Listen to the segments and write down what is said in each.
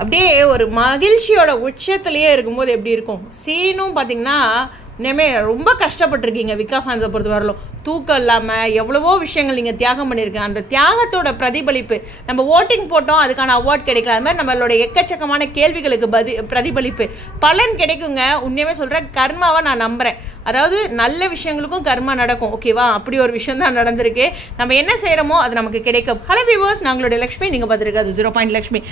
அப்படியே ஒரு மகிழ்ச்சியோட உச்சத்திலேயே இருக்கும்போது எப்படி இருக்கும். சீனும் பார்த்தீங்கன்னா இனிமே ரொம்ப கஷ்டப்பட்டுருக்கீங்க. விக்கா ஃபேன்ஸை பொறுத்த வரலும் தூக்கம் இல்லாமல் எவ்வளவோ விஷயங்கள் நீங்கள் தியாகம் பண்ணியிருக்கீங்க. அந்த தியாகத்தோட பிரதிபலிப்பு, நம்ம ஓட்டிங் போட்டோம் அதுக்கான அவார்ட் கிடைக்கல, அது மாதிரி நம்மளோட எக்கச்சக்கமான கேள்விகளுக்கு பிரதிபலிப்பு பலன் கிடைக்குங்க. உண்மையுமே சொல்கிறேன், கர்மாவை நான் நம்புகிறேன். அதாவது நல்ல விஷயங்களுக்கும் கர்மா நடக்கும், ஓகேவா? அப்படி ஒரு விஷயம் தான் நடந்திருக்கு. நம்ம என்ன செய்கிறோமோ அது நமக்கு கிடைக்கும். ஹலோ வியூவர்ஸ், நாங்களுடைய லக்ஷ்மி, நீங்கள் பார்த்துருக்காது 0 லக்ஷ்மி.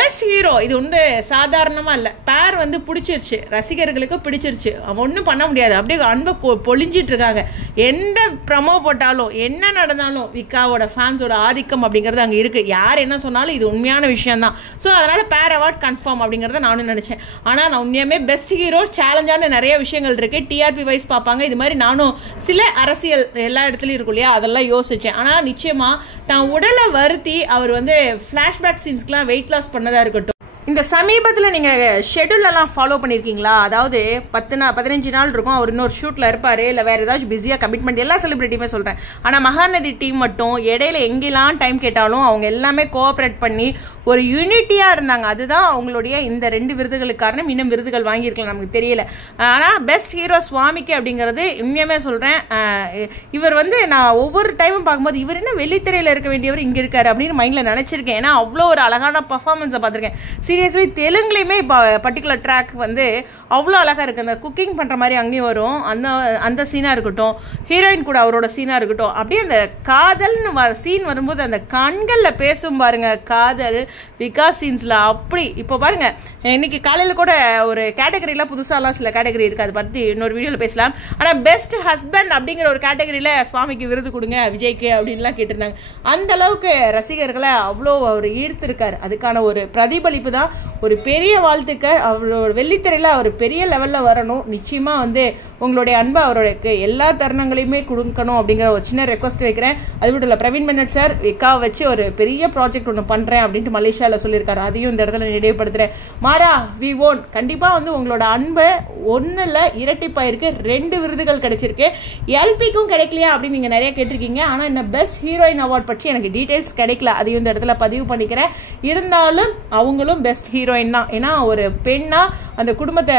பெஸ்ட் ஹீரோ இது ஒன்று சாதாரணமாக இல்லை. பேர் வந்து பிடிச்சிருச்சு, ரசிகர்களுக்கு பிடிச்சிருச்சு, ஒன்றும் பண்ண முடியாது. அப்படியே அன்பை பொழிஞ்சிட்டு இருக்காங்க. எந்த ப்ரமோ போட்டாலும் என்ன நடந்தாலும் விக்காவோட ஃபேன்ஸோட ஆதிக்கம் அப்படிங்கிறது அங்கே இருக்குது. யார் என்ன சொன்னாலும் இது உண்மையான விஷயம் தான். ஸோ அதனால் பேர் அவார்ட் கன்ஃபார்ம் அப்படிங்கிறத நானும் நினச்சேன். ஆனால் நான் உண்மையுமே பெஸ்ட் ஹீரோ சேலஞ்சான நிறைய விஷயங்கள் இருக்குது. டிஆர்பி வைஸ் பார்ப்பாங்க. இது மாதிரி நானும் சில அரசியல் எல்லா இடத்துலையும் இருக்கும் இல்லையா, அதெல்லாம் யோசித்தேன். ஆனால் நிச்சயமாக தான் உடலை வருத்தி அவர் வந்து ஃப்ளாஷ்பேக் சீன்ஸ்க்கெலாம் வெயிட் லாஸ் பண்ணதாக இருக்கட்டும். இந்த சமீபத்தில் நீங்கள் ஷெடியூலெல்லாம் ஃபாலோ பண்ணியிருக்கீங்களா? அதாவது 15 நாள் இருக்கும், அவர் இன்னொரு ஷூட்டில் இருப்பார், இல்லை வேறு ஏதாச்சும் பிஸியாக கமிட்மெண்ட். எல்லா செலிபிரிட்டியுமே சொல்கிறேன். ஆனால் மகாநதி டீம் மட்டும் இடையில எங்கெல்லாம் டைம் கேட்டாலும் அவங்க எல்லாமே கோஆப்ரேட் பண்ணி ஒரு யூனிட்டியாக இருந்தாங்க. அதுதான் அவங்களுடைய இந்த 2 விருதுகளுக்கு காரணம். இன்னும் விருதுகள் வாங்கியிருக்கலாம், நமக்கு தெரியல. ஆனால் பெஸ்ட் ஹீரோ சுவாமிக்கு அப்படிங்கிறது உண்மையுமே சொல்கிறேன். இவர் வந்து நான் ஒவ்வொரு டைமும் பார்க்கும்போது இவர் என்ன வெள்ளித்திரையில் இருக்க வேண்டியவர் இங்கே இருக்காரு அப்படின்னு மைண்டில் நினச்சிருக்கேன். ஏன்னா அவ்வளோ ஒரு அழகான பர்ஃபார்மன்ஸை பார்த்துருக்கேன். சீரியஸ்லி தெலுங்குலையுமே இப்போ பர்டிகுலர் ட்ராக் வந்து அவ்வளோ அழகாக இருக்குது. அந்த குக்கிங் பண்ணுற மாதிரி அங்கேயும் வரும், அந்த சீனாக இருக்கட்டும், ஹீரோயின் கூட அவரோட சீனாக இருக்கட்டும், அப்படியே அந்த காதல்னு சீன் வரும்போது அந்த கண்களில் பேசும் பாருங்க காதல் விகா சீன்ஸில். அப்படி இப்போ பாருங்க, இன்னைக்கு காலையில் கூட ஒரு கேட்டகரியில் புதுசாலாம் சில கேட்டகரி இருக்குது, அதை பற்றி இன்னொரு வீடியோவில் பேசலாம். ஆனால் பெஸ்ட் ஹஸ்பண்ட் அப்படிங்கிற ஒரு கேட்டகரியில் சுவாமிக்கு விருது கொடுங்க விஜய்க்கு அப்படின்லாம் கேட்டிருந்தாங்க. அந்த அளவுக்கு ரசிகர்களை அவ்வளோ அவர் ஈர்த்திருக்கார். அதுக்கான ஒரு பிரதிபலிப்பு தான். ஒரு பெரிய வாழ்த்துக்கள். அவரோட வெள்ளித்திரையில் அவர் பெரிய லெவலில் வரணும். நிச்சயமாக வந்து உங்களுடைய அன்பை அவருக்கு எல்லா தருணங்களையுமே கொடுக்கணும் அப்படிங்கிற ஒரு சின்ன ரெக்வஸ்ட் வைக்கிறேன். அது மட்டும் இல்லை, பிரவீன் மென்னட் சார் விக்காவை வச்சு ஒரு பெரிய ப்ராஜெக்ட் ஒன்று பண்ணுறேன் அப்படின்ட்டு மலேசியாவில் சொல்லியிருக்காரு. அதையும் இந்த இடத்துல நினைவுபடுத்துகிறேன். மாறா வி ஓன் கண்டிப்பாக வந்து உங்களோட அன்பை ஒன்றில் இரட்டிப்பாயிருக்கு. 2 விருதுகள் கிடைச்சிருக்கு. எல்பிக்கும் கிடைக்கலையா அப்படின்னு நீங்கள் நிறைய கேட்டிருக்கீங்க. ஆனால் இந்த பெஸ்ட் ஹீரோயின் அவார்ட் பற்றி எனக்கு டீட்டெயில்ஸ் கிடைக்கல. அதையும் இந்த இடத்துல பதிவு பண்ணிக்கிறேன். இருந்தாலும் அவங்களும் பெஸ்ட் ஹீரோயின் தான். ஏன்னா ஒரு பெண்ணா அந்த குடும்பத்தை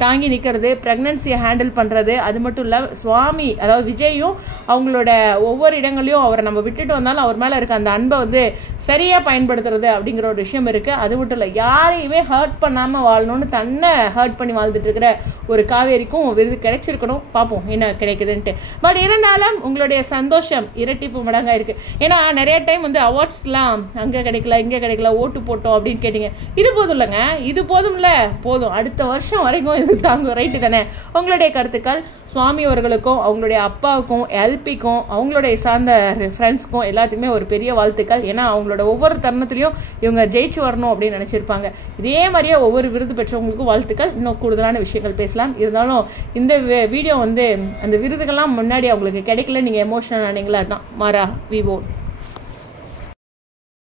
தாங்கி நிற்கிறது, ப்ரெக்னன்சியை ஹேண்டில் பண்ணுறது, அது மட்டும் இல்லை சுவாமி அதாவது விஜயும் அவங்களோட ஒவ்வொரு இடங்களையும் அவரை நம்ம விட்டுட்டு வந்தாலும் அவர் மேலே இருக்க அந்த அன்பை வந்து சரியாக பயன்படுத்துறது அப்படிங்கிற ஒரு விஷயம் இருக்குது. அது மட்டும் இல்லை, யாரையுமே ஹர்ட் பண்ணாமல் வாழணும்னு தன்னை ஹர்ட் பண்ணி வாழ்ந்துட்டு இருக்கிற ஒரு காவேரிக்கும் விருது கிடைச்சிருக்கணும். பார்ப்போம் என்ன கிடைக்குதுன்ட்டு. பட் இருந்தாலும் உங்களுடைய சந்தோஷம் இரட்டிப்பு மடங்காக இருக்குது. ஏன்னா நிறைய டைம் வந்து அவார்ட்ஸ்லாம் அங்கே கிடைக்கல இங்கே கிடைக்கல ஓட்டு போட்டோம் அப்படின்னு கேட்டிங்க. இது போதும் இல்லைங்க, இது போதும்ல, போதும். அடுத்த வருஷம் வரைக்கும் இது தாங்கும். ரைட்டு தானே? உங்களுடைய கருத்துக்கள் சுவாமி அவர்களுக்கும் அவங்களுடைய அப்பாவுக்கும் எல்பிக்கும் அவங்களுடைய சார்ந்த ஃப்ரெண்ட்ஸ்க்கும் எல்லாத்துக்குமே ஒரு பெரிய வாழ்த்துக்கள். ஏன்னா அவங்களோட ஒவ்வொரு தருணத்துலையும் இவங்க ஜெயிச்சு வரணும் அப்படின்னு நினச்சிருப்பாங்க. இதே மாதிரியே ஒவ்வொரு விருது பெற்றவங்களுக்கும் வாழ்த்துக்கள். இன்னும் கூடுதலான விஷயங்கள் பேசலாம். இருந்தாலும் இந்த வீடியோ வந்து அந்த விருதுகள்லாம் முன்னாடி அவங்களுக்கு கிடைக்கல, நீங்கள் எமோஷனல் ஆனீங்களா? அதுதான் மாறா வி ஓன்.